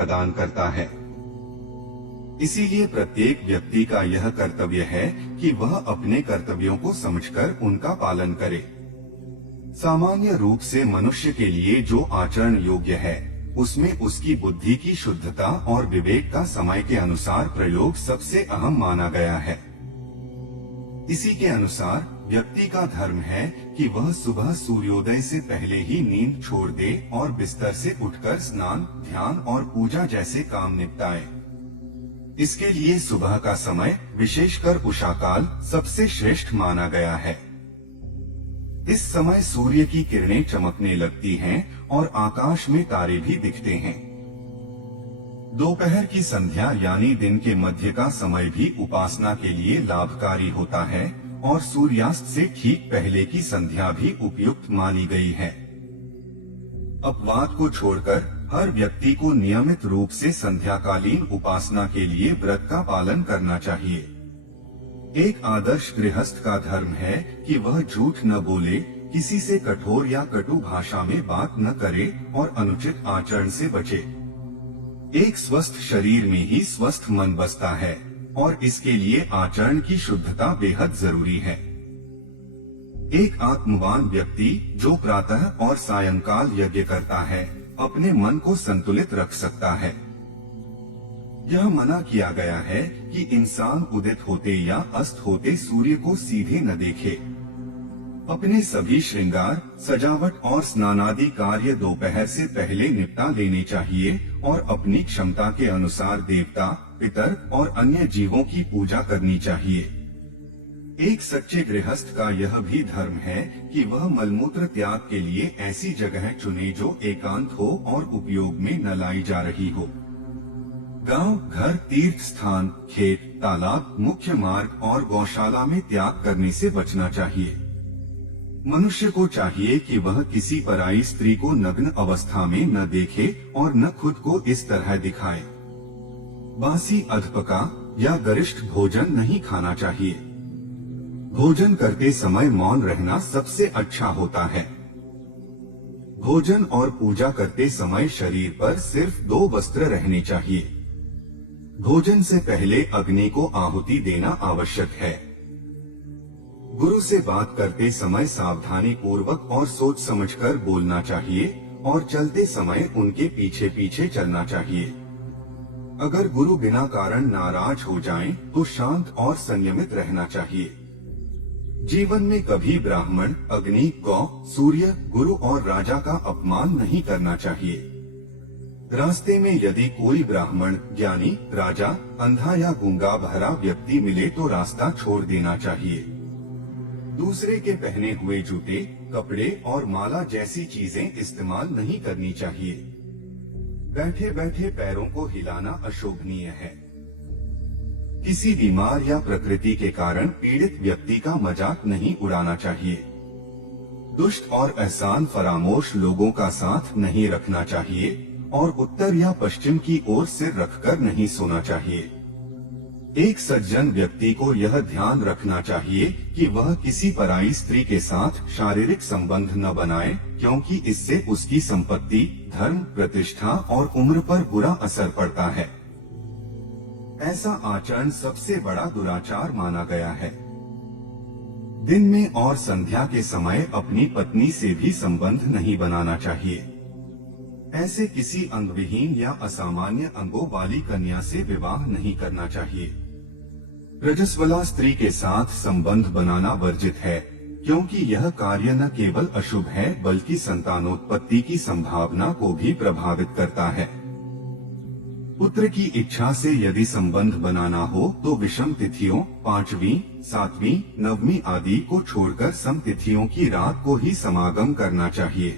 प्रदान करता है। इसीलिए प्रत्येक व्यक्ति का यह कर्तव्य है कि वह अपने कर्तव्यों को समझकर उनका पालन करे। सामान्य रूप से मनुष्य के लिए जो आचरण योग्य है, उसमें उसकी बुद्धि की शुद्धता और विवेक का समय के अनुसार प्रयोग सबसे अहम माना गया है। इसी के अनुसार व्यक्ति का धर्म है कि वह सुबह सूर्योदय से पहले ही नींद छोड़ दे और बिस्तर से उठकर स्नान, ध्यान और पूजा जैसे काम निपटाए। इसके लिए सुबह का समय, विशेषकर उषाकाल, सबसे श्रेष्ठ माना गया है। इस समय सूर्य की किरणें चमकने लगती हैं और आकाश में तारे भी दिखते हैं। दोपहर की संध्या यानी दिन के मध्य का समय भी उपासना के लिए लाभकारी होता है और सूर्यास्त से ठीक पहले की संध्या भी उपयुक्त मानी गई है। अपवाद को छोड़कर हर व्यक्ति को नियमित रूप से संध्याकालीन उपासना के लिए व्रत का पालन करना चाहिए। एक आदर्श गृहस्थ का धर्म है कि वह झूठ न बोले, किसी से कठोर या कटु भाषा में बात न करे और अनुचित आचरण से बचे। एक स्वस्थ शरीर में ही स्वस्थ मन बसता है और इसके लिए आचरण की शुद्धता बेहद जरूरी है। एक आत्मवान व्यक्ति जो प्रातः और सायंकाल यज्ञ करता है, अपने मन को संतुलित रख सकता है। यह मना किया गया है कि इंसान उदित होते या अस्त होते सूर्य को सीधे न देखे। अपने सभी श्रृंगार, सजावट और स्नानादि कार्य दोपहर से पहले निपटा लेने चाहिए और अपनी क्षमता के अनुसार देवता, पितर और अन्य जीवों की पूजा करनी चाहिए। एक सच्चे गृहस्थ का यह भी धर्म है कि वह मलमूत्र त्याग के लिए ऐसी जगह चुने जो एकांत हो और उपयोग में न लाई जा रही हो। गांव, घर, तीर्थ स्थान, खेत, तालाब, मुख्य मार्ग और गौशाला में त्याग करने से बचना चाहिए। मनुष्य को चाहिए कि वह किसी पराई स्त्री को नग्न अवस्था में न देखे और न खुद को इस तरह दिखाए। बासी, अधपका या गरिष्ठ भोजन नहीं खाना चाहिए। भोजन करते समय मौन रहना सबसे अच्छा होता है। भोजन और पूजा करते समय शरीर पर सिर्फ 2 वस्त्र रहने चाहिए। भोजन से पहले अग्नि को आहुति देना आवश्यक है। गुरु से बात करते समय सावधानी पूर्वक और सोच समझकर बोलना चाहिए और चलते समय उनके पीछे पीछे चलना चाहिए। अगर गुरु बिना कारण नाराज हो जाएं, तो शांत और संयमित रहना चाहिए। जीवन में कभी ब्राह्मण, अग्नि, गौ, सूर्य, गुरु और राजा का अपमान नहीं करना चाहिए। रास्ते में यदि कोई ब्राह्मण, ज्ञानी, राजा, अंधा या गूंगा बहरा व्यक्ति मिले तो रास्ता छोड़ देना चाहिए। दूसरे के पहने हुए जूते, कपड़े और माला जैसी चीजें इस्तेमाल नहीं करनी चाहिए। बैठे बैठे पैरों को हिलाना अशोभनीय है। किसी बीमार या प्रकृति के कारण पीड़ित व्यक्ति का मजाक नहीं उड़ाना चाहिए। दुष्ट और एहसान फरामोश लोगों का साथ नहीं रखना चाहिए और उत्तर या पश्चिम की ओर सिर रखकर नहीं सोना चाहिए। एक सज्जन व्यक्ति को यह ध्यान रखना चाहिए कि वह किसी पराई स्त्री के साथ शारीरिक संबंध न बनाए, क्योंकि इससे उसकी संपत्ति, धर्म, प्रतिष्ठा और उम्र पर बुरा असर पड़ता है। ऐसा आचरण सबसे बड़ा दुराचार माना गया है। दिन में और संध्या के समय अपनी पत्नी से भी संबंध नहीं बनाना चाहिए। ऐसे किसी अंगविहीन या असामान्य अंगों वाली कन्या से विवाह नहीं करना चाहिए। रजस्वला स्त्री के साथ संबंध बनाना वर्जित है, क्योंकि यह कार्य न केवल अशुभ है बल्कि संतानोत्पत्ति की संभावना को भी प्रभावित करता है। पुत्र की इच्छा से यदि संबंध बनाना हो तो विषम तिथियों 5वीं, 7वीं, 9वीं आदि को छोड़कर सम तिथियों की रात को ही समागम करना चाहिए।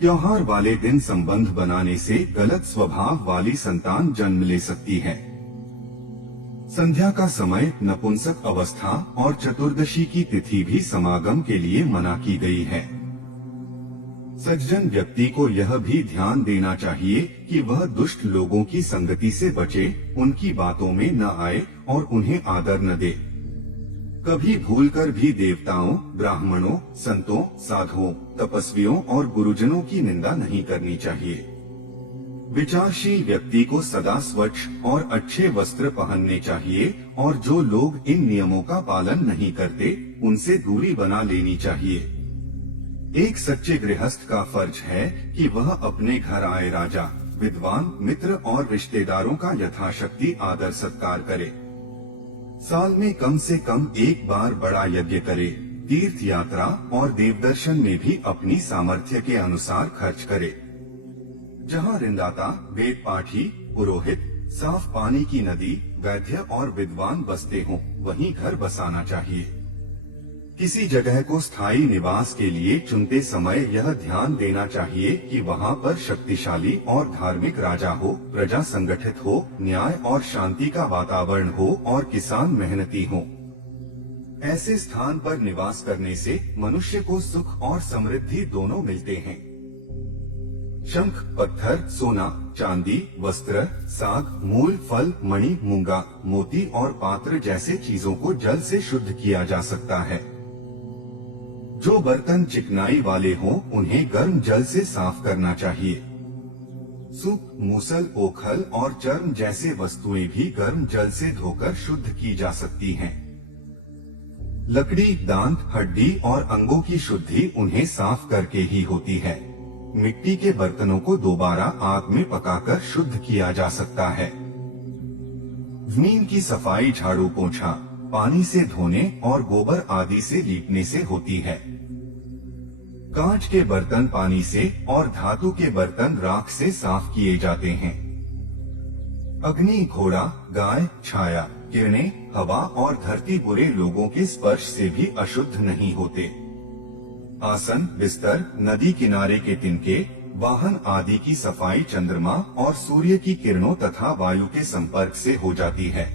त्योहार वाले दिन संबंध बनाने से गलत स्वभाव वाली संतान जन्म ले सकती है। संध्या का समय, नपुंसक अवस्था और चतुर्दशी की तिथि भी समागम के लिए मना की गई है। सज्जन व्यक्ति को यह भी ध्यान देना चाहिए कि वह दुष्ट लोगों की संगति से बचे, उनकी बातों में न आए और उन्हें आदर न दे। कभी भूलकर भी देवताओं, ब्राह्मणों, संतों, साधुओं, तपस्वियों और गुरुजनों की निंदा नहीं करनी चाहिए। विचारशील व्यक्ति को सदा स्वच्छ और अच्छे वस्त्र पहनने चाहिए और जो लोग इन नियमों का पालन नहीं करते उनसे दूरी बना लेनी चाहिए। एक सच्चे गृहस्थ का फर्ज है कि वह अपने घर आए राजा, विद्वान, मित्र और रिश्तेदारों का यथाशक्ति आदर सत्कार करे। साल में कम से कम एक बार बड़ा यज्ञ करे, तीर्थ यात्रा और देवदर्शन में भी अपनी सामर्थ्य के अनुसार खर्च करे। जहाँ ऋणदाता, वेद पाठी, पुरोहित, साफ पानी की नदी, वैद्य और विद्वान बसते हों, वहीं घर बसाना चाहिए। किसी जगह को स्थायी निवास के लिए चुनते समय यह ध्यान देना चाहिए कि वहाँ पर शक्तिशाली और धार्मिक राजा हो, प्रजा संगठित हो, न्याय और शांति का वातावरण हो और किसान मेहनती हो। ऐसे स्थान पर निवास करने से मनुष्य को सुख और समृद्धि दोनों मिलते हैं। शंख, पत्थर, सोना, चांदी, वस्त्र, साग, मूल, फल, मणि, मूंगा, मोती और पात्र जैसे चीजों को जल से शुद्ध किया जा सकता है। जो बर्तन चिकनाई वाले हों, उन्हें गर्म जल से साफ करना चाहिए। सूप, मूसल, ओखल और चर्म जैसे वस्तुएं भी गर्म जल से धोकर शुद्ध की जा सकती हैं। लकड़ी, दांत, हड्डी और अंगों की शुद्धि उन्हें साफ करके ही होती है। मिट्टी के बर्तनों को दोबारा आग में पकाकर शुद्ध किया जा सकता है। जमीन की सफाई झाड़ू, पोंछा, पानी से धोने और गोबर आदि से लीपने से होती है। कांच के बर्तन पानी से और धातु के बर्तन राख से साफ किए जाते हैं। अग्नि, घोड़ा, गाय, छाया, किरणें, हवा और धरती बुरे लोगों के स्पर्श से भी अशुद्ध नहीं होते। आसन, बिस्तर, नदी किनारे के तिनके, वाहन आदि की सफाई चंद्रमा और सूर्य की किरणों तथा वायु के संपर्क से हो जाती है।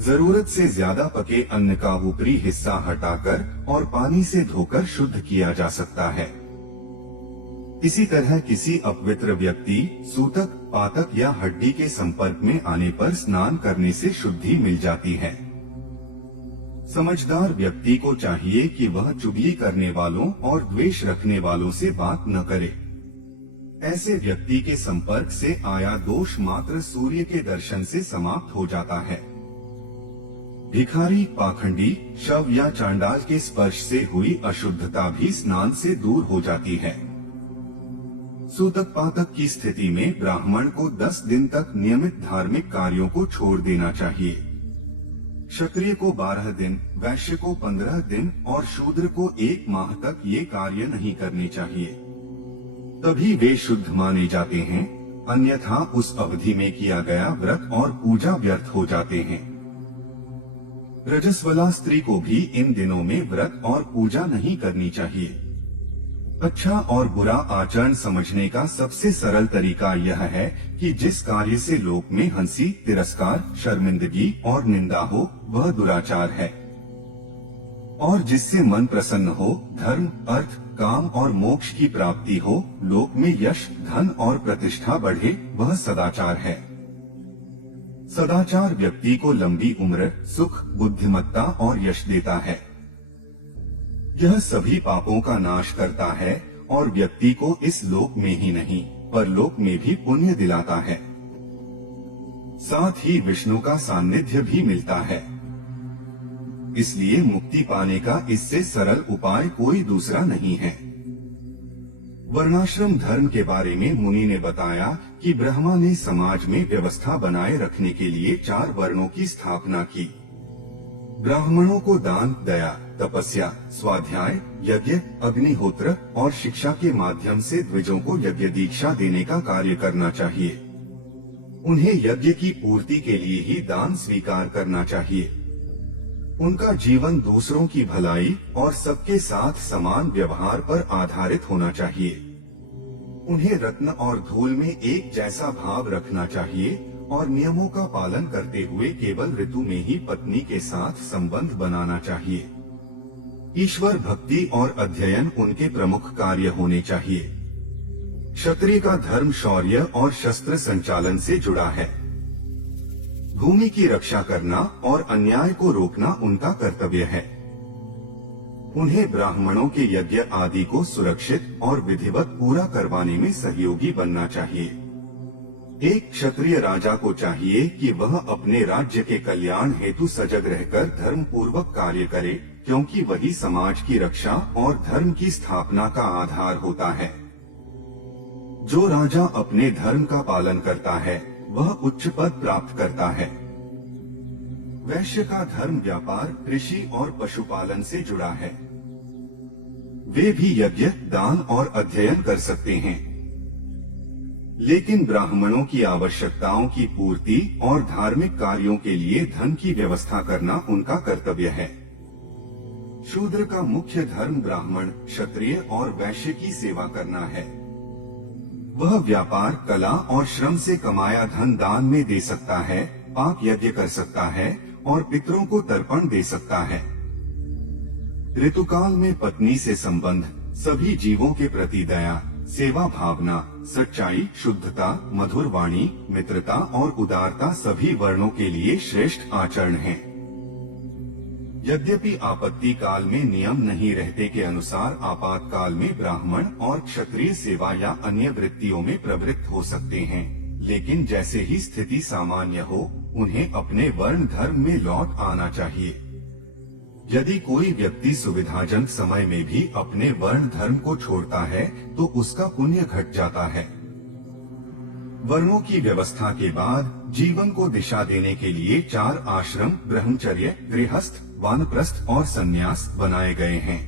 जरूरत से ज्यादा पके अन्न का ऊपरी हिस्सा हटाकर और पानी से धोकर शुद्ध किया जा सकता है। इसी तरह किसी अपवित्र व्यक्ति, सूतक, पातक या हड्डी के संपर्क में आने पर स्नान करने से शुद्धि मिल जाती है। समझदार व्यक्ति को चाहिए कि वह चुगली करने वालों और द्वेष रखने वालों से बात न करे। ऐसे व्यक्ति के संपर्क से आया दोष मात्र सूर्य के दर्शन से समाप्त हो जाता है। भिखारी, पाखंडी, शव या चांडाल के स्पर्श से हुई अशुद्धता भी स्नान से दूर हो जाती है। सूतक पातक की स्थिति में ब्राह्मण को 10 दिन तक नियमित धार्मिक कार्यों को छोड़ देना चाहिए। क्षत्रिय को 12 दिन, वैश्य को 15 दिन और शूद्र को 1 माह तक ये कार्य नहीं करने चाहिए। तभी वे शुद्ध माने जाते हैं, अन्यथा उस अवधि में किया गया व्रत और पूजा व्यर्थ हो जाते हैं। रजस्वला स्त्री को भी इन दिनों में व्रत और पूजा नहीं करनी चाहिए। अच्छा और बुरा आचरण समझने का सबसे सरल तरीका यह है कि जिस कार्य से लोक में हंसी, तिरस्कार, शर्मिंदगी और निंदा हो वह दुराचार है, और जिससे मन प्रसन्न हो, धर्म, अर्थ, काम और मोक्ष की प्राप्ति हो, लोक में यश, धन और प्रतिष्ठा बढ़े, वह सदाचार है। सदाचार व्यक्ति को लंबी उम्र, सुख, बुद्धिमत्ता और यश देता है। यह सभी पापों का नाश करता है और व्यक्ति को इस लोक में ही नहीं परलोक में भी पुण्य दिलाता है। साथ ही विष्णु का सान्निध्य भी मिलता है। इसलिए मुक्ति पाने का इससे सरल उपाय कोई दूसरा नहीं है। वर्णाश्रम धर्म के बारे में मुनि ने बताया कि ब्रह्मा ने समाज में व्यवस्था बनाए रखने के लिए 4 वर्णों की स्थापना की। ब्राह्मणों को दान, दया, तपस्या, स्वाध्याय, यज्ञ, अग्निहोत्र और शिक्षा के माध्यम से द्विजों को यज्ञ दीक्षा देने का कार्य करना चाहिए। उन्हें यज्ञ की पूर्ति के लिए ही दान स्वीकार करना चाहिए। उनका जीवन दूसरों की भलाई और सबके साथ समान व्यवहार पर आधारित होना चाहिए। उन्हें रत्न और धूल में एक जैसा भाव रखना चाहिए और नियमों का पालन करते हुए केवल ऋतु में ही पत्नी के साथ संबंध बनाना चाहिए। ईश्वर भक्ति और अध्ययन उनके प्रमुख कार्य होने चाहिए। क्षत्रिय का धर्म शौर्य और शस्त्र संचालन से जुड़ा है। भूमि की रक्षा करना और अन्याय को रोकना उनका कर्तव्य है। उन्हें ब्राह्मणों के यज्ञ आदि को सुरक्षित और विधिवत पूरा करवाने में सहयोगी बनना चाहिए। एक क्षत्रिय राजा को चाहिए कि वह अपने राज्य के कल्याण हेतु सजग रहकर धर्म पूर्वक कार्य करे, क्योंकि वही समाज की रक्षा और धर्म की स्थापना का आधार होता है। जो राजा अपने धर्म का पालन करता है वह उच्च पद प्राप्त करता है। वैश्य का धर्म व्यापार, कृषि और पशुपालन से जुड़ा है। वे भी यज्ञ, दान और अध्ययन कर सकते हैं, लेकिन ब्राह्मणों की आवश्यकताओं की पूर्ति और धार्मिक कार्यों के लिए धन की व्यवस्था करना उनका कर्तव्य है। शूद्र का मुख्य धर्म ब्राह्मण, क्षत्रिय और वैश्य की सेवा करना है। वह व्यापार, कला और श्रम से कमाया धन दान में दे सकता है, पाक यज्ञ कर सकता है और पितरों को तर्पण दे सकता है। ऋतुकाल में पत्नी से संबंध, सभी जीवों के प्रति दया, सेवा भावना, सच्चाई, शुद्धता, मधुर वाणी, मित्रता और उदारता सभी वर्णों के लिए श्रेष्ठ आचरण हैं। यद्यपि आपत्ति काल में नियम नहीं रहते के अनुसार आपातकाल में ब्राह्मण और क्षत्रिय सेवा या अन्य वृत्तियों में प्रवृत्त हो सकते हैं, लेकिन जैसे ही स्थिति सामान्य हो उन्हें अपने वर्ण धर्म में लौट आना चाहिए। यदि कोई व्यक्ति सुविधाजनक समय में भी अपने वर्ण धर्म को छोड़ता है तो उसका पुण्य घट जाता है। वर्णों की व्यवस्था के बाद जीवन को दिशा देने के लिए 4 आश्रम, ब्रह्मचर्य, गृहस्थ, वानप्रस्थ और संन्यास बनाए गए हैं।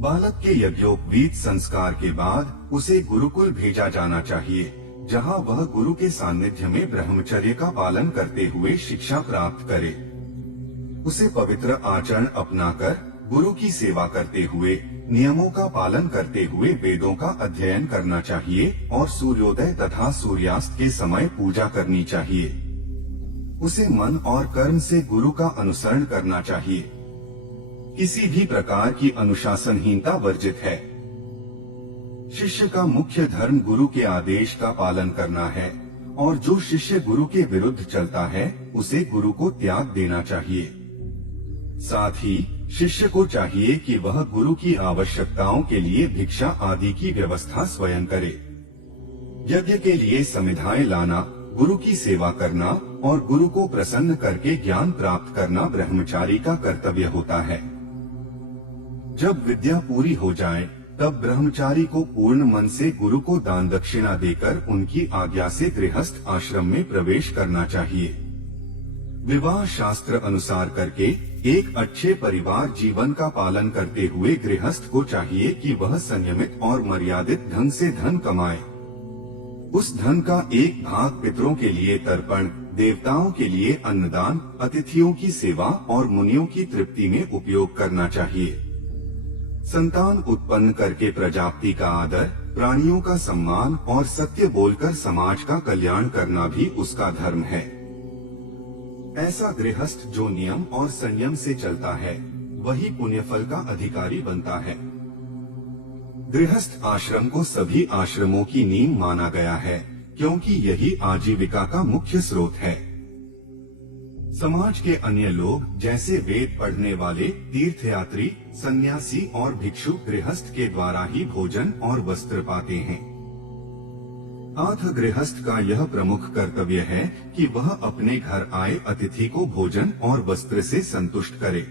बालक के यज्ञोपवीत संस्कार के बाद उसे गुरुकुल भेजा जाना चाहिए, जहां वह गुरु के सानिध्य में ब्रह्मचर्य का पालन करते हुए शिक्षा प्राप्त करे। उसे पवित्र आचरण अपनाकर गुरु की सेवा करते हुए, नियमों का पालन करते हुए वेदों का अध्ययन करना चाहिए और सूर्योदय तथा सूर्यास्त के समय पूजा करनी चाहिए। उसे मन और कर्म से गुरु का अनुसरण करना चाहिए। किसी भी प्रकार की अनुशासनहीनता वर्जित है। शिष्य का मुख्य धर्म गुरु के आदेश का पालन करना है और जो शिष्य गुरु के विरुद्ध चलता है उसे गुरु को त्याग देना चाहिए। साथ ही शिष्य को चाहिए कि वह गुरु की आवश्यकताओं के लिए भिक्षा आदि की व्यवस्था स्वयं करे। यज्ञ के लिए समिधाएं लाना, गुरु की सेवा करना और गुरु को प्रसन्न करके ज्ञान प्राप्त करना ब्रह्मचारी का कर्तव्य होता है। जब विद्या पूरी हो जाए तब ब्रह्मचारी को पूर्ण मन से गुरु को दान दक्षिणा देकर उनकी आज्ञा से गृहस्थ आश्रम में प्रवेश करना चाहिए। विवाह शास्त्र अनुसार करके एक अच्छे परिवार जीवन का पालन करते हुए गृहस्थ को चाहिए कि वह संयमित और मर्यादित ढंग से धन कमाए। उस धन का एक भाग पितरों के लिए तर्पण, देवताओं के लिए अन्नदान, अतिथियों की सेवा और मुनियों की तृप्ति में उपयोग करना चाहिए। संतान उत्पन्न करके प्रजापति का आदर, प्राणियों का सम्मान और सत्य बोलकर समाज का कल्याण करना भी उसका धर्म है। ऐसा गृहस्थ जो नियम और संयम से चलता है वही पुण्यफल का अधिकारी बनता है। गृहस्थ आश्रम को सभी आश्रमों की नींव माना गया है, क्योंकि यही आजीविका का मुख्य स्रोत है। समाज के अन्य लोग जैसे वेद पढ़ने वाले, तीर्थयात्री, सन्यासी और भिक्षु गृहस्थ के द्वारा ही भोजन और वस्त्र पाते हैं। अतः गृहस्थ का यह प्रमुख कर्तव्य है कि वह अपने घर आए अतिथि को भोजन और वस्त्र से संतुष्ट करे।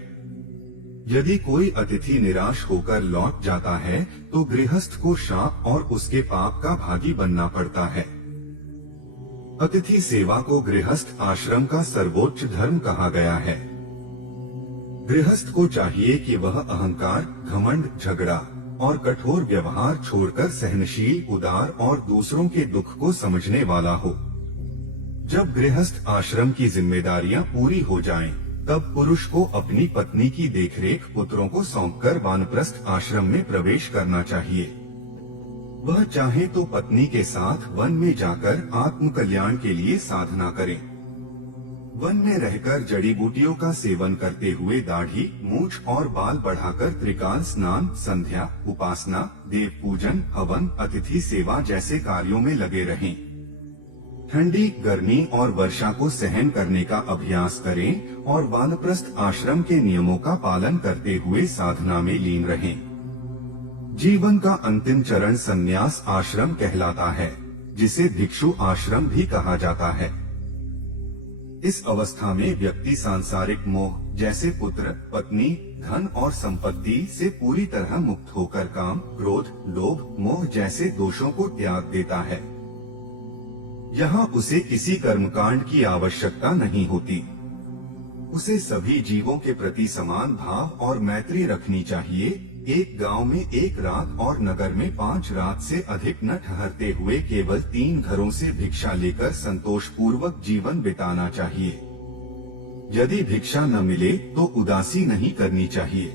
यदि कोई अतिथि निराश होकर लौट जाता है तो गृहस्थ को शाप और उसके पाप का भागी बनना पड़ता है। अतिथि सेवा को गृहस्थ आश्रम का सर्वोच्च धर्म कहा गया है। गृहस्थ को चाहिए कि वह अहंकार, घमंड, झगड़ा और कठोर व्यवहार छोड़कर सहनशील, उदार और दूसरों के दुख को समझने वाला हो। जब गृहस्थ आश्रम की जिम्मेदारियां पूरी हो जाएं, तब पुरुष को अपनी पत्नी की देखरेख पुत्रों को सौंपकर वानप्रस्थ आश्रम में प्रवेश करना चाहिए। वह चाहे तो पत्नी के साथ वन में जाकर आत्म कल्याण के लिए साधना करे। वन में रहकर जड़ी बूटियों का सेवन करते हुए दाढ़ी, मूछ और बाल बढ़ाकर त्रिकाल स्नान, संध्या, उपासना, देव पूजन, हवन, अतिथि सेवा जैसे कार्यों में लगे रहें। ठंडी, गर्मी और वर्षा को सहन करने का अभ्यास करें और वानप्रस्थ आश्रम के नियमों का पालन करते हुए साधना में लीन रहें। जीवन का अंतिम चरण संन्यास आश्रम कहलाता है। जिसे भिक्षु आश्रम भी कहा जाता है। इस अवस्था में व्यक्ति सांसारिक मोह जैसे पुत्र, पत्नी, धन और संपत्ति से पूरी तरह मुक्त होकर काम, क्रोध, लोभ, मोह जैसे दोषों को त्याग देता है। यहाँ उसे किसी कर्मकांड की आवश्यकता नहीं होती। उसे सभी जीवों के प्रति समान भाव और मैत्री रखनी चाहिए। एक गांव में एक रात और नगर में 5 रात से अधिक न ठहरते हुए केवल 3 घरों से भिक्षा लेकर संतोषपूर्वक जीवन बिताना चाहिए। यदि भिक्षा न मिले तो उदासी नहीं करनी चाहिए।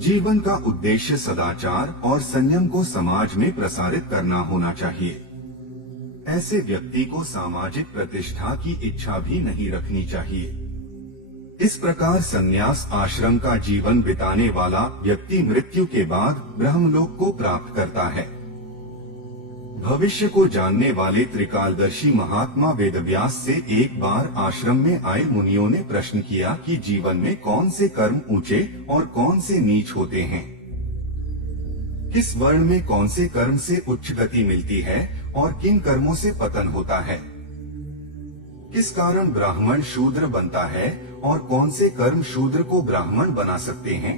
जीवन का उद्देश्य सदाचार और संयम को समाज में प्रसारित करना होना चाहिए। ऐसे व्यक्ति को सामाजिक प्रतिष्ठा की इच्छा भी नहीं रखनी चाहिए। इस प्रकार संन्यास आश्रम का जीवन बिताने वाला व्यक्ति मृत्यु के बाद ब्रह्मलोक को प्राप्त करता है। भविष्य को जानने वाले त्रिकालदर्शी महात्मा वेदव्यास से एक बार आश्रम में आए मुनियों ने प्रश्न किया कि जीवन में कौन से कर्म ऊंचे और कौन से नीच होते हैं। किस वर्ण में कौन से कर्म से उच्च गति मिलती है और किन कर्मों से पतन होता है। किस कारण ब्राह्मण शूद्र बनता है और कौन से कर्म शूद्र को ब्राह्मण बना सकते हैं।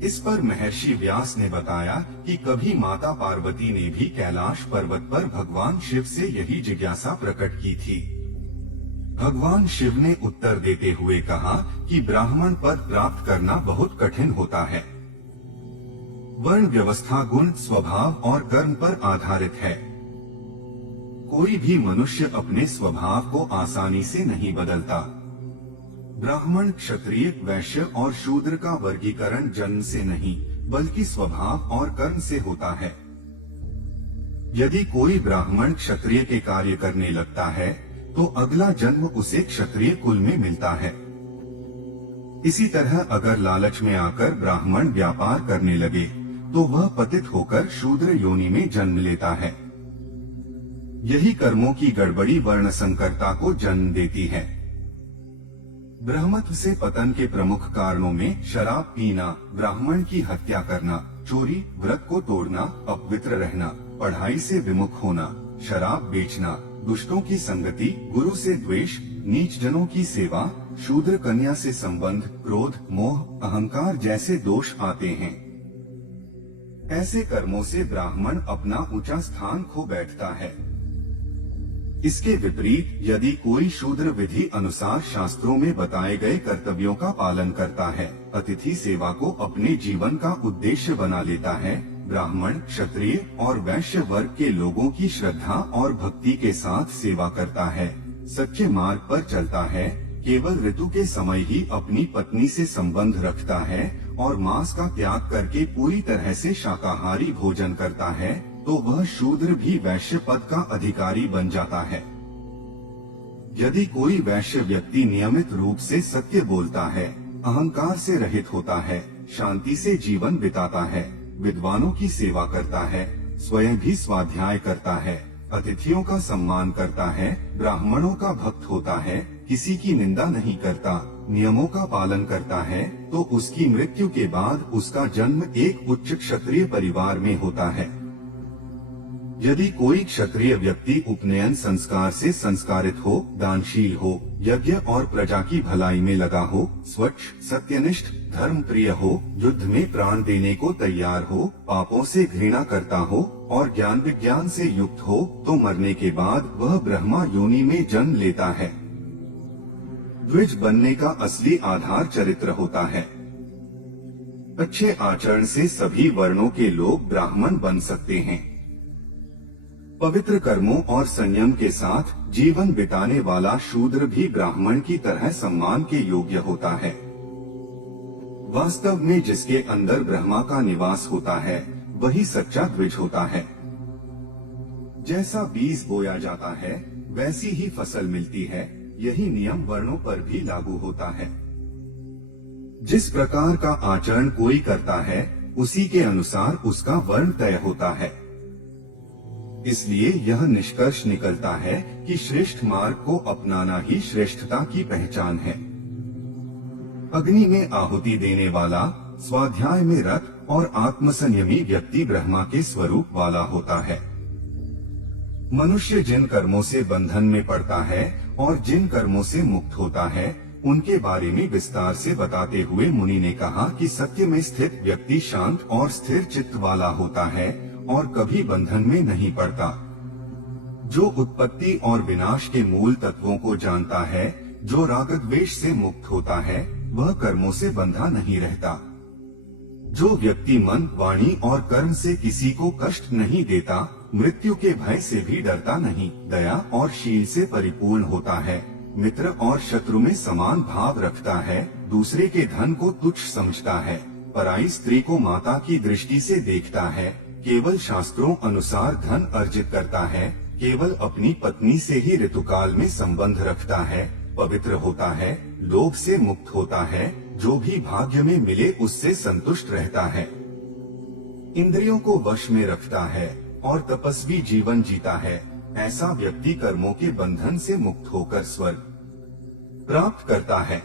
इस पर महर्षि व्यास ने बताया कि कभी माता पार्वती ने भी कैलाश पर्वत पर भगवान शिव से यही जिज्ञासा प्रकट की थी। भगवान शिव ने उत्तर देते हुए कहा कि ब्राह्मण पद प्राप्त करना बहुत कठिन होता है। वर्ण व्यवस्था गुण, स्वभाव और कर्म पर आधारित है। कोई भी मनुष्य अपने स्वभाव को आसानी से नहीं बदलता। ब्राह्मण, क्षत्रिय, वैश्य और शूद्र का वर्गीकरण जन्म से नहीं बल्कि स्वभाव और कर्म से होता है। यदि कोई ब्राह्मण क्षत्रिय के कार्य करने लगता है तो अगला जन्म उसे क्षत्रिय कुल में मिलता है। इसी तरह अगर लालच में आकर ब्राह्मण व्यापार करने लगे तो वह पतित होकर शूद्र योनि में जन्म लेता है। यही कर्मों की गड़बड़ी वर्ण संकरता को जन्म देती है। ब्रह्मत्व से पतन के प्रमुख कारणों में शराब पीना, ब्राह्मण की हत्या करना, चोरी, व्रत को तोड़ना, अपवित्र रहना, पढ़ाई से विमुख होना, शराब बेचना, दुष्टों की संगति, गुरु से द्वेष, नीच जनों की सेवा, शूद्र कन्या से संबंध, क्रोध, मोह, अहंकार जैसे दोष आते हैं। ऐसे कर्मों से ब्राह्मण अपना ऊंचा स्थान खो बैठता है। इसके विपरीत यदि कोई शूद्र विधि अनुसार शास्त्रों में बताए गए कर्तव्यों का पालन करता है, अतिथि सेवा को अपने जीवन का उद्देश्य बना लेता है, ब्राह्मण, क्षत्रिय और वैश्य वर्ग के लोगों की श्रद्धा और भक्ति के साथ सेवा करता है, सच्चे मार्ग पर चलता है, केवल ऋतु के समय ही अपनी पत्नी से संबंध रखता है और मांस का त्याग करके पूरी तरह से शाकाहारी भोजन करता है, तो वह शूद्र भी वैश्य पद का अधिकारी बन जाता है। यदि कोई वैश्य व्यक्ति नियमित रूप से सत्य बोलता है, अहंकार से रहित होता है, शांति से जीवन बिताता है, विद्वानों की सेवा करता है, स्वयं भी स्वाध्याय करता है, अतिथियों का सम्मान करता है, ब्राह्मणों का भक्त होता है, किसी की निंदा नहीं करता, नियमों का पालन करता है, तो उसकी मृत्यु के बाद उसका जन्म एक उच्च क्षत्रिय परिवार में होता है। यदि कोई क्षत्रिय व्यक्ति उपनयन संस्कार से संस्कारित हो, दानशील हो, यज्ञ और प्रजा की भलाई में लगा हो, स्वच्छ, सत्यनिष्ठ, धर्म प्रिय हो, युद्ध में प्राण देने को तैयार हो, पापों से घृणा करता हो और ज्ञान विज्ञान से युक्त हो, तो मरने के बाद वह ब्रह्मा योनि में जन्म लेता है। द्विज बनने का असली आधार चरित्र होता है। अच्छे आचरण से सभी वर्णों के लोग ब्राह्मण बन सकते हैं। पवित्र कर्मों और संयम के साथ जीवन बिताने वाला शूद्र भी ब्राह्मण की तरह सम्मान के योग्य होता है। वास्तव में जिसके अंदर ब्रह्मा का निवास होता है वही सच्चा द्विज होता है। जैसा बीज बोया जाता है वैसी ही फसल मिलती है, यही नियम वर्णों पर भी लागू होता है। जिस प्रकार का आचरण कोई करता है उसी के अनुसार उसका वर्ण तय होता है। इसलिए यह निष्कर्ष निकलता है कि श्रेष्ठ मार्ग को अपनाना ही श्रेष्ठता की पहचान है। अग्नि में आहुति देने वाला, स्वाध्याय में रत और आत्मसंयमी व्यक्ति ब्रह्मा के स्वरूप वाला होता है। मनुष्य जिन कर्मों से बंधन में पड़ता है और जिन कर्मों से मुक्त होता है, उनके बारे में विस्तार से बताते हुए मुनि ने कहा कि सत्य में स्थित व्यक्ति शांत और स्थिर चित्त वाला होता है और कभी बंधन में नहीं पड़ता। जो उत्पत्ति और विनाश के मूल तत्वों को जानता है, जो राग द्वेष से मुक्त होता है, वह कर्मों से बंधा नहीं रहता। जो व्यक्ति मन, वाणी और कर्म से किसी को कष्ट नहीं देता, मृत्यु के भय से भी डरता नहीं, दया और शील से परिपूर्ण होता है, मित्र और शत्रु में समान भाव रखता है, दूसरे के धन को तुच्छ समझता है, पराई स्त्री को माता की दृष्टि से देखता है, केवल शास्त्रों अनुसार धन अर्जित करता है, केवल अपनी पत्नी से ही ऋतुकाल में संबंध रखता है, पवित्र होता है, लोभ से मुक्त होता है, जो भी भाग्य में मिले उससे संतुष्ट रहता है, इंद्रियों को वश में रखता है और तपस्वी जीवन जीता है। ऐसा व्यक्ति कर्मों के बंधन से मुक्त होकर स्वर्ग प्राप्त करता है।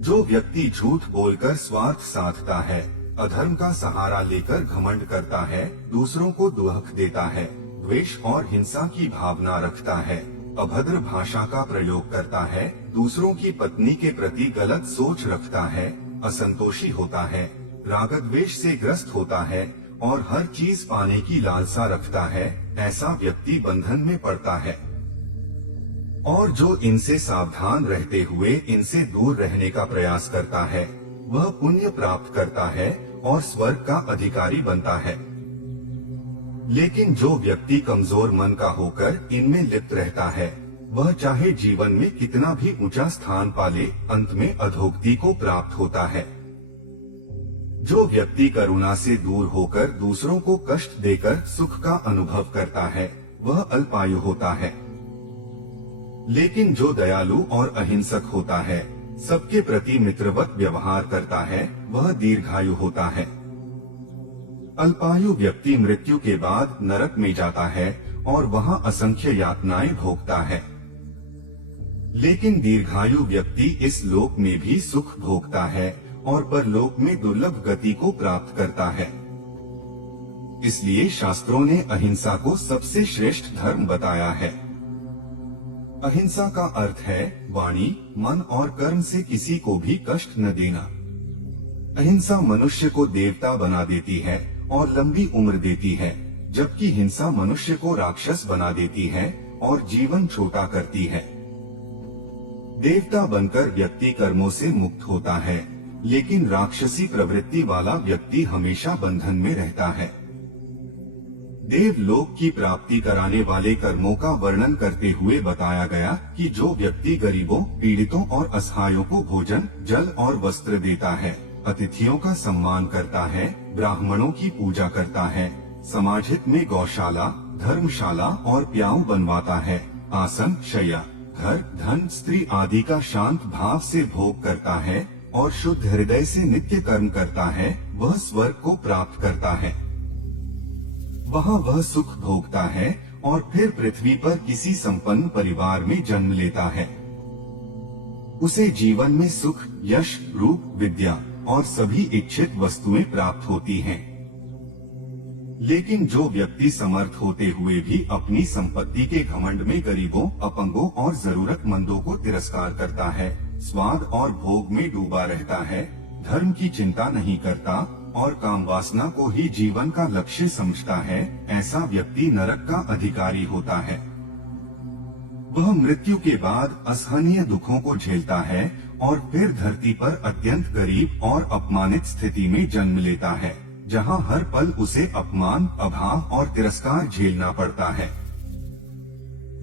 जो व्यक्ति झूठ बोलकर स्वार्थ साधता है, अधर्म का सहारा लेकर घमंड करता है, दूसरों को दुख देता है, द्वेष और हिंसा की भावना रखता है, अभद्र भाषा का प्रयोग करता है, दूसरों की पत्नी के प्रति गलत सोच रखता है, असंतोषी होता है, राग द्वेष से ग्रस्त होता है और हर चीज पाने की लालसा रखता है, ऐसा व्यक्ति बंधन में पड़ता है। और जो इनसे सावधान रहते हुए इनसे दूर रहने का प्रयास करता है, वह पुण्य प्राप्त करता है और स्वर्ग का अधिकारी बनता है। लेकिन जो व्यक्ति कमजोर मन का होकर इनमें लिप्त रहता है, वह चाहे जीवन में कितना भी ऊंचा स्थान पाले, अंत में अधोगति को प्राप्त होता है। जो व्यक्ति करुणा से दूर होकर दूसरों को कष्ट देकर सुख का अनुभव करता है, वह अल्पायु होता है। लेकिन जो दयालु और अहिंसक होता है, सबके प्रति मित्रवत व्यवहार करता है, वह दीर्घायु होता है। अल्पायु व्यक्ति मृत्यु के बाद नरक में जाता है और वहां असंख्य यातनाएं भोगता है। लेकिन दीर्घायु व्यक्ति इस लोक में भी सुख भोगता है और परलोक में दुर्लभ गति को प्राप्त करता है। इसलिए शास्त्रों ने अहिंसा को सबसे श्रेष्ठ धर्म बताया है। अहिंसा का अर्थ है वाणी, मन और कर्म से किसी को भी कष्ट न देना। अहिंसा मनुष्य को देवता बना देती है और लंबी उम्र देती है, जबकि हिंसा मनुष्य को राक्षस बना देती है और जीवन छोटा करती है। देवता बनकर व्यक्ति कर्मों से मुक्त होता है, लेकिन राक्षसी प्रवृत्ति वाला व्यक्ति हमेशा बंधन में रहता है। देवलोक की प्राप्ति कराने वाले कर्मों का वर्णन करते हुए बताया गया कि जो व्यक्ति गरीबों, पीड़ितों और असहायों को भोजन, जल और वस्त्र देता है, अतिथियों का सम्मान करता है, ब्राह्मणों की पूजा करता है, समाज हित में गौशाला, धर्मशाला और प्याऊ बनवाता है, आसन, शैया, घर, धन, स्त्री आदि का शांत भाव से भोग करता है और शुद्ध हृदय से नित्य कर्म करता है, वह स्वर्ग को प्राप्त करता है। वहाँ वह सुख भोगता है और फिर पृथ्वी पर किसी संपन्न परिवार में जन्म लेता है। उसे जीवन में सुख, यश, रूप, विद्या और सभी इच्छित वस्तुएं प्राप्त होती हैं। लेकिन जो व्यक्ति समर्थ होते हुए भी अपनी संपत्ति के घमंड में गरीबों, अपंगों और जरूरतमंदों को तिरस्कार करता है, स्वाद और भोग में डूबा रहता है, धर्म की चिंता नहीं करता और काम वासना को ही जीवन का लक्ष्य समझता है, ऐसा व्यक्ति नरक का अधिकारी होता है। वह मृत्यु के बाद असहनीय दुखों को झेलता है और फिर धरती पर अत्यंत गरीब और अपमानित स्थिति में जन्म लेता है, जहां हर पल उसे अपमान, अभाव और तिरस्कार झेलना पड़ता है।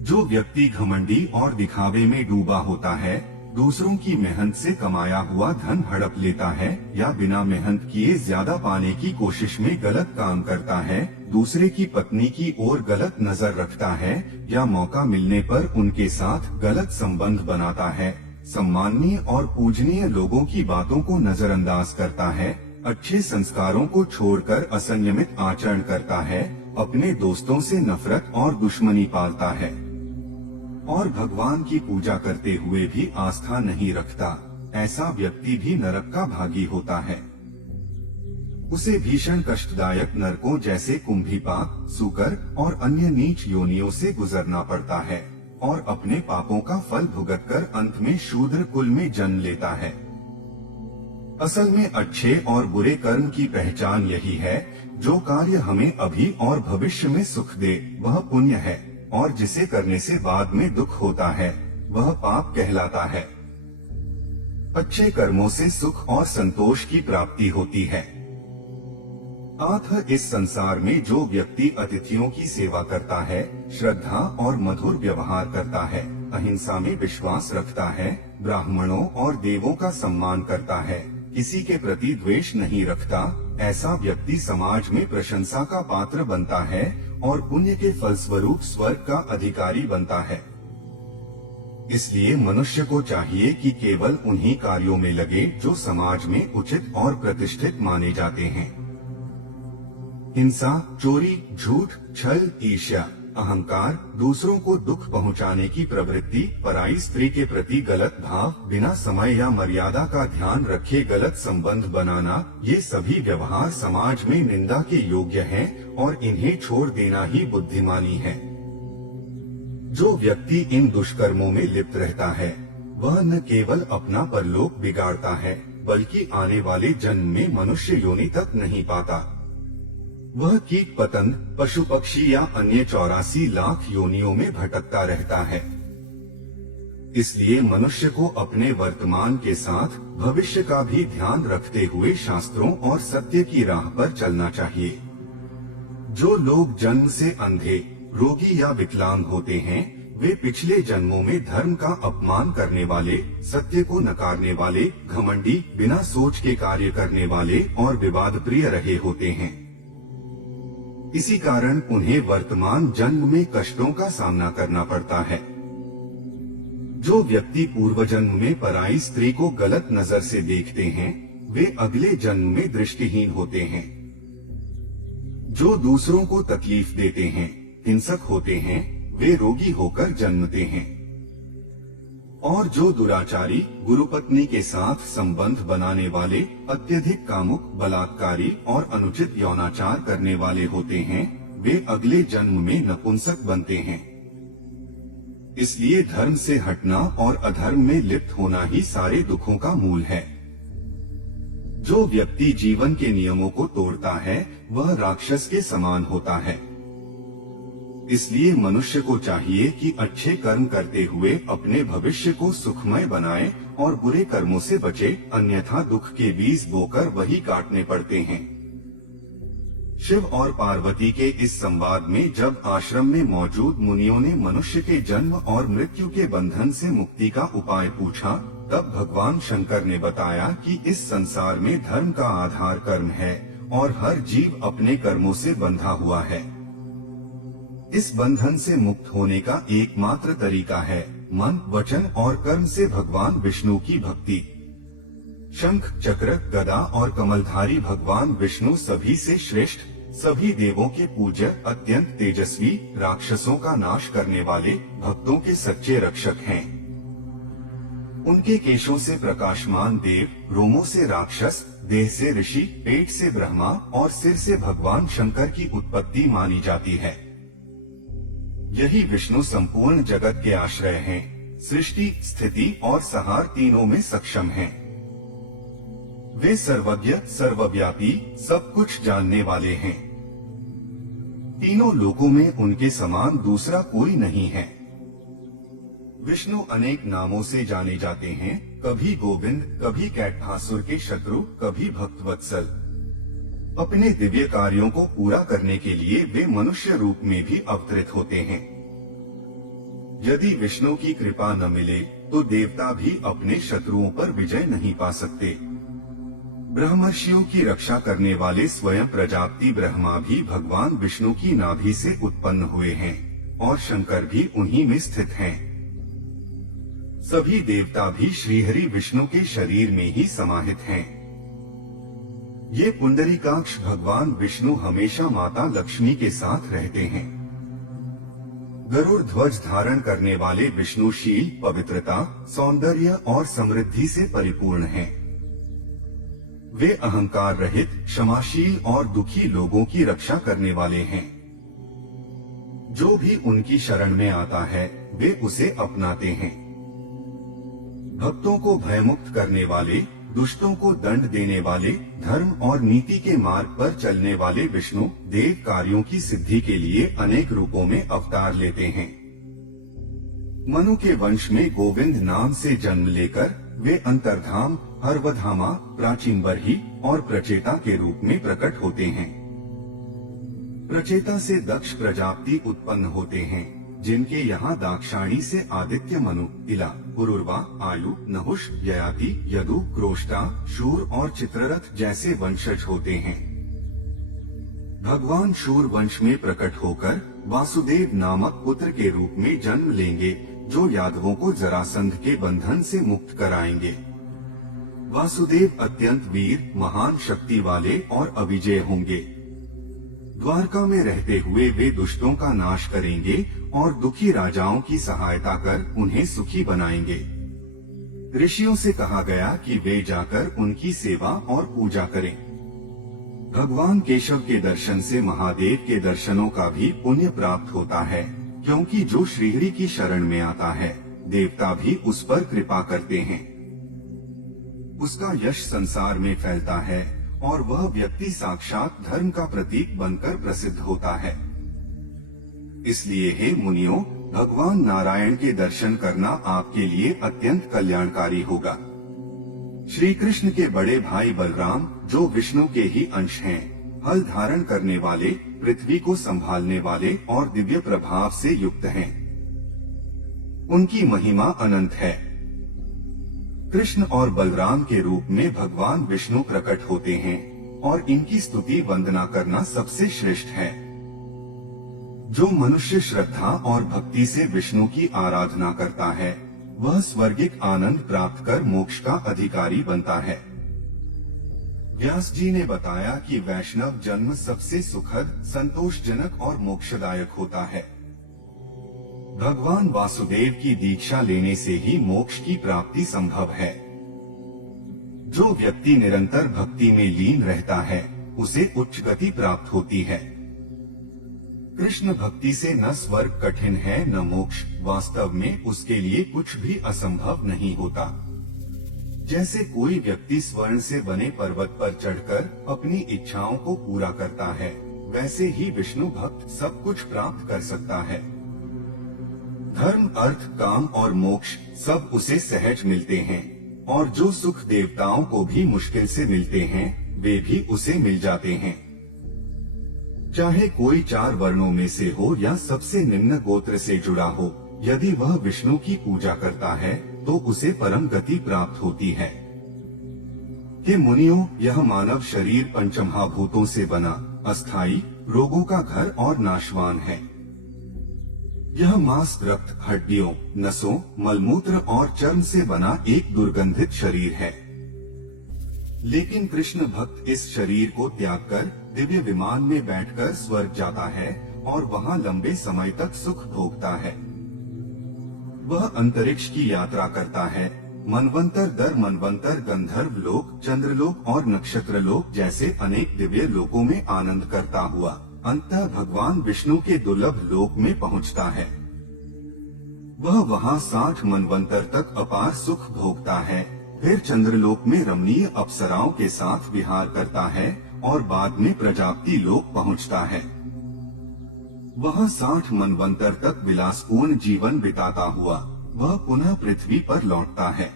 जो व्यक्ति घमंडी और दिखावे में डूबा होता है, दूसरों की मेहनत से कमाया हुआ धन हड़प लेता है या बिना मेहनत किए ज्यादा पाने की कोशिश में गलत काम करता है, दूसरे की पत्नी की ओर गलत नजर रखता है या मौका मिलने पर उनके साथ गलत संबंध बनाता है, सम्माननीय और पूजनीय लोगों की बातों को नजरअंदाज करता है, अच्छे संस्कारों को छोड़कर असंयमित आचरण करता है, अपने दोस्तों से नफरत और दुश्मनी पालता है और भगवान की पूजा करते हुए भी आस्था नहीं रखता, ऐसा व्यक्ति भी नरक का भागी होता है। उसे भीषण कष्टदायक नरकों जैसे कुंभीपाक, सूकर और अन्य नीच योनियों से गुजरना पड़ता है और अपने पापों का फल भुगतकर अंत में शूद्र कुल में जन्म लेता है। असल में अच्छे और बुरे कर्म की पहचान यही है, जो कार्य हमें अभी और भविष्य में सुख दे वह पुण्य है, और जिसे करने से बाद में दुख होता है वह पाप कहलाता है। अच्छे कर्मों से सुख और संतोष की प्राप्ति होती है। अतः इस संसार में जो व्यक्ति अतिथियों की सेवा करता है, श्रद्धा और मधुर व्यवहार करता है, अहिंसा में विश्वास रखता है, ब्राह्मणों और देवों का सम्मान करता है, किसी के प्रति द्वेष नहीं रखता, ऐसा व्यक्ति समाज में प्रशंसा का पात्र बनता है और पुण्य के फलस्वरूप स्वर्ग का अधिकारी बनता है। इसलिए मनुष्य को चाहिए कि केवल उन्हीं कार्यों में लगे जो समाज में उचित और प्रतिष्ठित माने जाते हैं। हिंसा, चोरी, झूठ, छल, ईर्ष्या, अहंकार, दूसरों को दुख पहुंचाने की प्रवृत्ति, पराई स्त्री के प्रति गलत भाव, बिना समय या मर्यादा का ध्यान रखे गलत संबंध बनाना, ये सभी व्यवहार समाज में निंदा के योग्य हैं और इन्हें छोड़ देना ही बुद्धिमानी है। जो व्यक्ति इन दुष्कर्मों में लिप्त रहता है वह न केवल अपना परलोक बिगाड़ता है बल्कि आने वाले जन्म में मनुष्य योनि तक नहीं पाता। वह कीट पतंग, पशु पक्षी या अन्य 84 लाख योनियों में भटकता रहता है। इसलिए मनुष्य को अपने वर्तमान के साथ भविष्य का भी ध्यान रखते हुए शास्त्रों और सत्य की राह पर चलना चाहिए। जो लोग जन्म से अंधे, रोगी या विकलांग होते हैं, वे पिछले जन्मों में धर्म का अपमान करने वाले, सत्य को नकारने वाले, घमंडी, बिना सोच के कार्य करने वाले और विवाद प्रिय रहे होते हैं। इसी कारण उन्हें वर्तमान जन्म में कष्टों का सामना करना पड़ता है। जो व्यक्ति पूर्व जन्म में पराई स्त्री को गलत नजर से देखते हैं, वे अगले जन्म में दृष्टिहीन होते हैं। जो दूसरों को तकलीफ देते हैं, हिंसक होते हैं, वे रोगी होकर जन्मते हैं। और जो दुराचारी, गुरुपत्नी के साथ संबंध बनाने वाले, अत्यधिक कामुक, बलात्कारी और अनुचित यौनाचार करने वाले होते हैं, वे अगले जन्म में नपुंसक बनते हैं। इसलिए धर्म से हटना और अधर्म में लिप्त होना ही सारे दुखों का मूल है। जो व्यक्ति जीवन के नियमों को तोड़ता है वह राक्षस के समान होता है। इसलिए मनुष्य को चाहिए कि अच्छे कर्म करते हुए अपने भविष्य को सुखमय बनाए और बुरे कर्मों से बचे, अन्यथा दुख के बीज बोकर वही काटने पड़ते हैं। शिव और पार्वती के इस संवाद में जब आश्रम में मौजूद मुनियों ने मनुष्य के जन्म और मृत्यु के बंधन से मुक्ति का उपाय पूछा, तब भगवान शंकर ने बताया कि इस संसार में धर्म का आधार कर्म है और हर जीव अपने कर्मों से बंधा हुआ है। इस बंधन से मुक्त होने का एकमात्र तरीका है मन, वचन और कर्म से भगवान विष्णु की भक्ति। शंख, चक्र, गदा और कमलधारी भगवान विष्णु सभी से श्रेष्ठ, सभी देवों के पूज्य, अत्यंत तेजस्वी, राक्षसों का नाश करने वाले, भक्तों के सच्चे रक्षक हैं। उनके केशों से प्रकाशमान देव, रोमों से राक्षस, देह से ऋषि, पेट से ब्रह्मा और सिर से भगवान शंकर की उत्पत्ति मानी जाती है। यही विष्णु संपूर्ण जगत के आश्रय हैं, सृष्टि, स्थिति और संहार तीनों में सक्षम हैं। वे सर्वज्ञ, सर्वव्यापी, सब कुछ जानने वाले हैं। तीनों लोकों में उनके समान दूसरा कोई नहीं है। विष्णु अनेक नामों से जाने जाते हैं, कभी गोविंद, कभी कैटभासुर के शत्रु, कभी भक्तवत्सल। अपने दिव्य कार्यों को पूरा करने के लिए वे मनुष्य रूप में भी अवतरित होते हैं। यदि विष्णु की कृपा न मिले तो देवता भी अपने शत्रुओं पर विजय नहीं पा सकते। ब्रह्मर्षियों की रक्षा करने वाले स्वयं प्रजापति ब्रह्मा भी भगवान विष्णु की नाभि से उत्पन्न हुए हैं और शंकर भी उन्हीं में स्थित हैं। सभी देवता भी श्रीहरि विष्णु के शरीर में ही समाहित हैं। ये पुंडरीकाक्ष भगवान विष्णु हमेशा माता लक्ष्मी के साथ रहते हैं। गरुड़ ध्वज धारण करने वाले विष्णुशील, पवित्रता, सौंदर्य और समृद्धि से परिपूर्ण हैं। वे अहंकार रहित, क्षमाशील और दुखी लोगों की रक्षा करने वाले हैं। जो भी उनकी शरण में आता है वे उसे अपनाते हैं। भक्तों को भयमुक्त करने वाले, दुष्टों को दंड देने वाले, धर्म और नीति के मार्ग पर चलने वाले विष्णु देव कार्यों की सिद्धि के लिए अनेक रूपों में अवतार लेते हैं। मनु के वंश में गोविंद नाम से जन्म लेकर वे अंतर्धाम, हर्वधामा, प्राचीन बरही और प्रचेता के रूप में प्रकट होते हैं। प्रचेता से दक्ष प्रजापति उत्पन्न होते हैं, जिनके यहाँ दाक्षाणी से आदित्य, मनु, इला, पुरुरवा, आयु, नहुष, ययाति, यदु, क्रोष्टा, शूर और चित्ररथ जैसे वंशज होते हैं। भगवान शूर वंश में प्रकट होकर वासुदेव नामक पुत्र के रूप में जन्म लेंगे, जो यादवों को जरासंध के बंधन से मुक्त कराएंगे। वासुदेव अत्यंत वीर, महान शक्ति वाले और अविजय होंगे। द्वारका में रहते हुए वे दुष्टों का नाश करेंगे और दुखी राजाओं की सहायता कर उन्हें सुखी बनाएंगे। ऋषियों से कहा गया कि वे जाकर उनकी सेवा और पूजा करें। भगवान केशव के दर्शन से महादेव के दर्शनों का भी पुण्य प्राप्त होता है, क्योंकि जो श्रीहरि की शरण में आता है देवता भी उस पर कृपा करते हैं। उसका यश संसार में फैलता है और वह व्यक्ति साक्षात धर्म का प्रतीक बनकर प्रसिद्ध होता है। इसलिए हे मुनियों, भगवान नारायण के दर्शन करना आपके लिए अत्यंत कल्याणकारी होगा। श्री कृष्ण के बड़े भाई बलराम, जो विष्णु के ही अंश हैं, हल धारण करने वाले, पृथ्वी को संभालने वाले और दिव्य प्रभाव से युक्त हैं। उनकी महिमा अनंत है। कृष्ण और बलराम के रूप में भगवान विष्णु प्रकट होते हैं और इनकी स्तुति वंदना करना सबसे श्रेष्ठ है। जो मनुष्य श्रद्धा और भक्ति से विष्णु की आराधना करता है वह स्वर्गिक आनंद प्राप्त कर मोक्ष का अधिकारी बनता है। व्यास जी ने बताया कि वैष्णव जन्म सबसे सुखद, संतोषजनक और मोक्षदायक होता है। भगवान वासुदेव की दीक्षा लेने से ही मोक्ष की प्राप्ति संभव है। जो व्यक्ति निरंतर भक्ति में लीन रहता है उसे उच्च गति प्राप्त होती है। कृष्ण भक्ति से न स्वर्ग कठिन है न मोक्ष, वास्तव में उसके लिए कुछ भी असंभव नहीं होता। जैसे कोई व्यक्ति स्वर्ण से बने पर्वत पर चढ़कर अपनी इच्छाओं को पूरा करता है, वैसे ही विष्णु भक्त सब कुछ प्राप्त कर सकता है। धर्म, अर्थ, काम और मोक्ष सब उसे सहज मिलते हैं और जो सुख देवताओं को भी मुश्किल से मिलते हैं वे भी उसे मिल जाते हैं। चाहे कोई 4 वर्णों में से हो या सबसे निम्न गोत्र से जुड़ा हो, यदि वह विष्णु की पूजा करता है तो उसे परम गति प्राप्त होती है। हे मुनियों, यह मानव शरीर पंचमहाभूतों से बना, अस्थायी, रोगों का घर और नाशवान है। यह मांस, रक्त, हड्डियों, नसों, मलमूत्र और चर्म से बना एक दुर्गंधित शरीर है। लेकिन कृष्ण भक्त इस शरीर को त्याग कर दिव्य विमान में बैठकर स्वर्ग जाता है और वहां लंबे समय तक सुख भोगता है। वह अंतरिक्ष की यात्रा करता है, मनवंतर दर मनवंतर गंधर्व लोक, चंद्रलोक और नक्षत्र लोक जैसे अनेक दिव्य लोकों में आनंद करता हुआ अंततः भगवान विष्णु के दुर्लभ लोक में पहुंचता है। वह वहां 60 मनवंतर तक अपार सुख भोगता है, फिर चंद्रलोक में रमणीय अप्सराओं के साथ विहार करता है और बाद में प्रजापति लोक पहुंचता है। वह 60 मनवंतर तक विलासपूर्ण जीवन बिताता हुआ वह पुनः पृथ्वी पर लौटता है।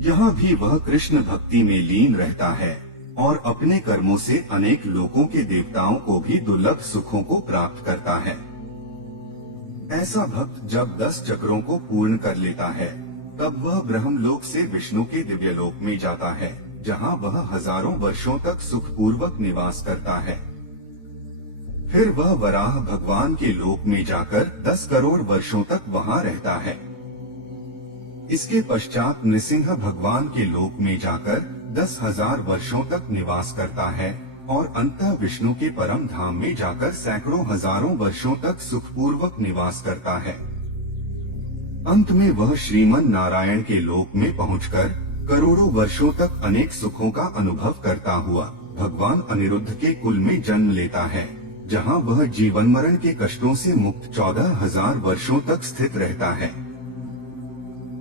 यहाँ भी वह कृष्ण भक्ति में लीन रहता है और अपने कर्मों से अनेक लोकों के देवताओं को भी दुर्लभ सुखों को प्राप्त करता है। ऐसा भक्त जब 10 चक्रों को पूर्ण कर लेता है तब वह ब्रह्मलोक से विष्णु के दिव्यलोक में जाता है, जहाँ वह हजारों वर्षों तक सुखपूर्वक निवास करता है। फिर वह वराह भगवान के लोक में जाकर 10 करोड़ वर्षों तक वहाँ रहता है। इसके पश्चात नृसिंह भगवान के लोक में जाकर 10,000 वर्षों तक निवास करता है और अंततः विष्णु के परम धाम में जाकर सैकड़ों हजारों वर्षों तक सुखपूर्वक निवास करता है। अंत में वह श्रीमन नारायण के लोक में पहुंचकर करोड़ों वर्षों तक अनेक सुखों का अनुभव करता हुआ भगवान अनिरुद्ध के कुल में जन्म लेता है, जहां वह जीवन मरण के कष्टों से मुक्त 14,000 वर्षों तक स्थित रहता है।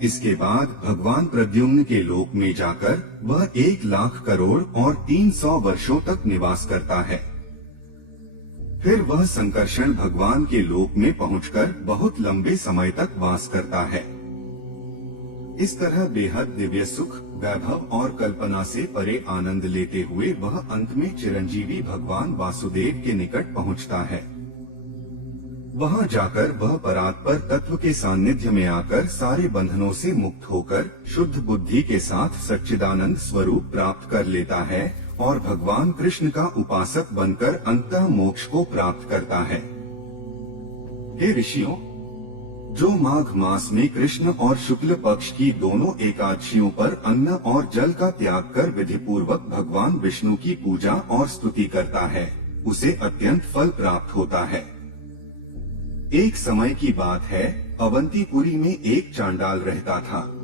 इसके बाद भगवान प्रद्युम्न के लोक में जाकर वह 1,00,000 करोड़ और 300 वर्षों तक निवास करता है। फिर वह संकर्षण भगवान के लोक में पहुंचकर बहुत लंबे समय तक वास करता है। इस तरह बेहद दिव्य सुख, वैभव और कल्पना से परे आनंद लेते हुए वह अंत में चिरंजीवी भगवान वासुदेव के निकट पहुंचता है। वहां जाकर वह परात्पर तत्व के सानिध्य में आकर सारे बंधनों से मुक्त होकर शुद्ध बुद्धि के साथ सच्चिदानंद स्वरूप प्राप्त कर लेता है और भगवान कृष्ण का उपासक बनकर अंततः मोक्ष को प्राप्त करता है। हे ऋषियों, जो माघ मास में कृष्ण और शुक्ल पक्ष की दोनों एकादशियों पर अन्न और जल का त्याग कर विधि पूर्वक भगवान विष्णु की पूजा और स्तुति करता है, उसे अत्यंत फल प्राप्त होता है। एक समय की बात है, अवंतीपुरी में एक चांडाल रहता था।